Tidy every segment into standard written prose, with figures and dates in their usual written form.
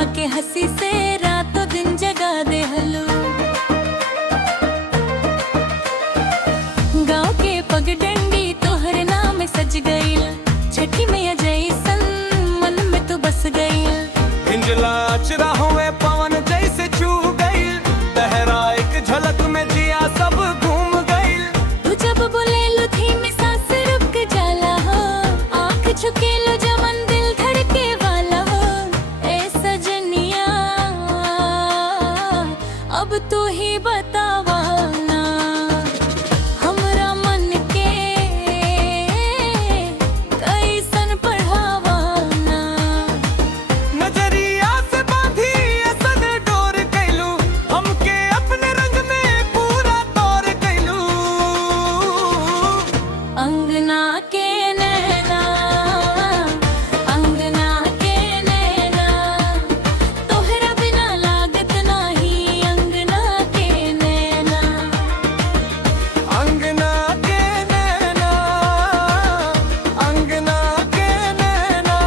के हंसी से रातों दिन जगा दे हलू। गाँव के पगडंडी तोहरे नाम सज गई, छठी मैया जैसन मन में तू बस गई। हिंजला राहों में पवन जैसे छू गई, तहरा एक झलक में जिया सब घूम गई। तू जब बोले लो धीमी सांस रुक जाला हो, आँख झुके लो जमन दिल धड़के वाला हो। ए सजनिया अब तू ही बतावा ना, हमरा मन के कैसन पढ़ावा ना। नजरिया से बांधी ऐसन डोर कैलू, हमके अपने रंग में पूरा तोड़ कैलू। अंगना के नैना, अंगना के नैना, तोहरा बिना लागत नाही। अंगना के नैना, अंगना के नैना, अंगना के नैना,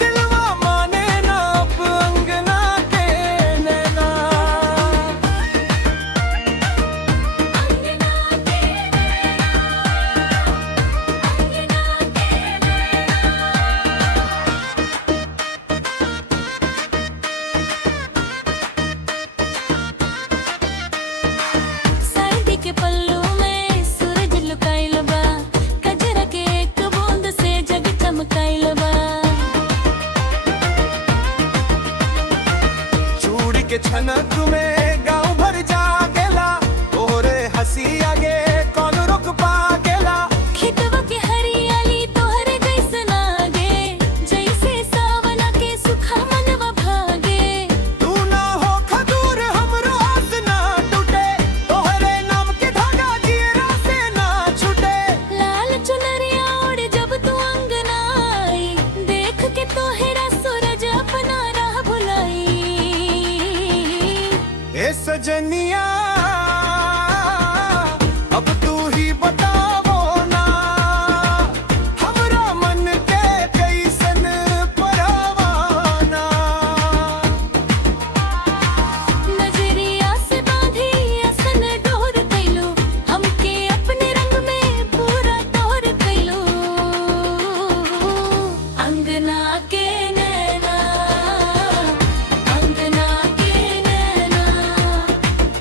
दिलवा माने ना अब अंगना के नैना। सर्दी के पल्लू में सूरज लुकाइल बा, कजरा के एक बूंद से जग चमकाइल बा। चूड़ी के छनक में गाँव भर जागेला, तोहरे हंसी आगे कौन रुक पागेला। खेतवा के हरियाली तोहरे जैसन आगे, जैसे सावना के सुखा मनवा भागे। तू ना हो खजूर हमरो आस ना टूटे, तोहरे नाम के धागा जीरा से ना छूटे। लाल चुनरिया ओढ़ जब तू अंगना आई, देख के तोहरा सूरज अपना राह भुलाई। ए सजनिया अब तू ही बतावो ना, हमरा मन के कैसन परवाना। नजरिया से बांधी असन डोर कैलू, हमके अपने रंग में पूरा तोड़ कैलू। अंगना के नैना, अंगना के नैना,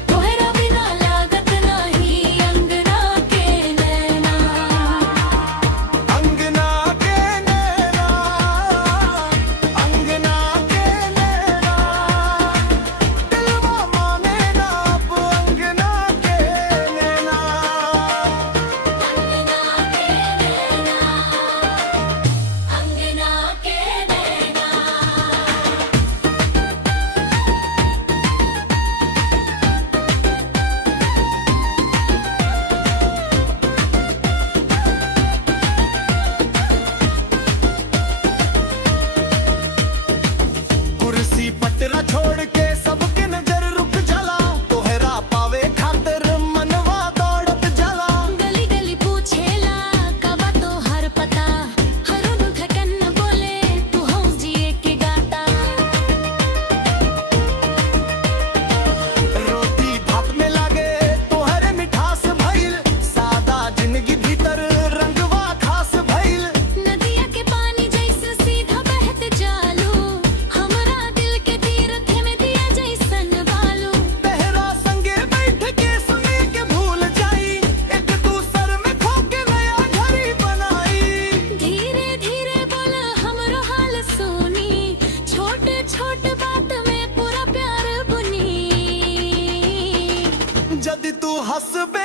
तोहरा बिना लागत नाही। अंगना के नैना, अंगना के नैना, अंगना के नैना, दिलवा माने ना अब अंगना के नैना। अंगना के नैना। कुर्सी पटरा छोड़ के सबके नजर रुक जाला, तोहरा पावे खातिर मनवा दौड़त जाला। गली गली पूछेला कबा तो हर पता, हरुनु धकन बोले तू हौस जिए के गाता। रोटी भात में लागे तोहरे मिठास भइल, सादा जिंदगी भीतर रंगवा खास भइल। नदिया के पानी जैसे सीधा बहत जालू, हमरा दिल के तीरथ में दिया जैसन बालू। तेहरा संगे बैठ के सुने के भूल जाई, एक दूसर में खो के नया घड़ी बनाई। धीरे धीरे बोल हमरो हाल सुनी, छोटे छोटे बात में पूरा प्यार बुनी। जदि तू हंसबे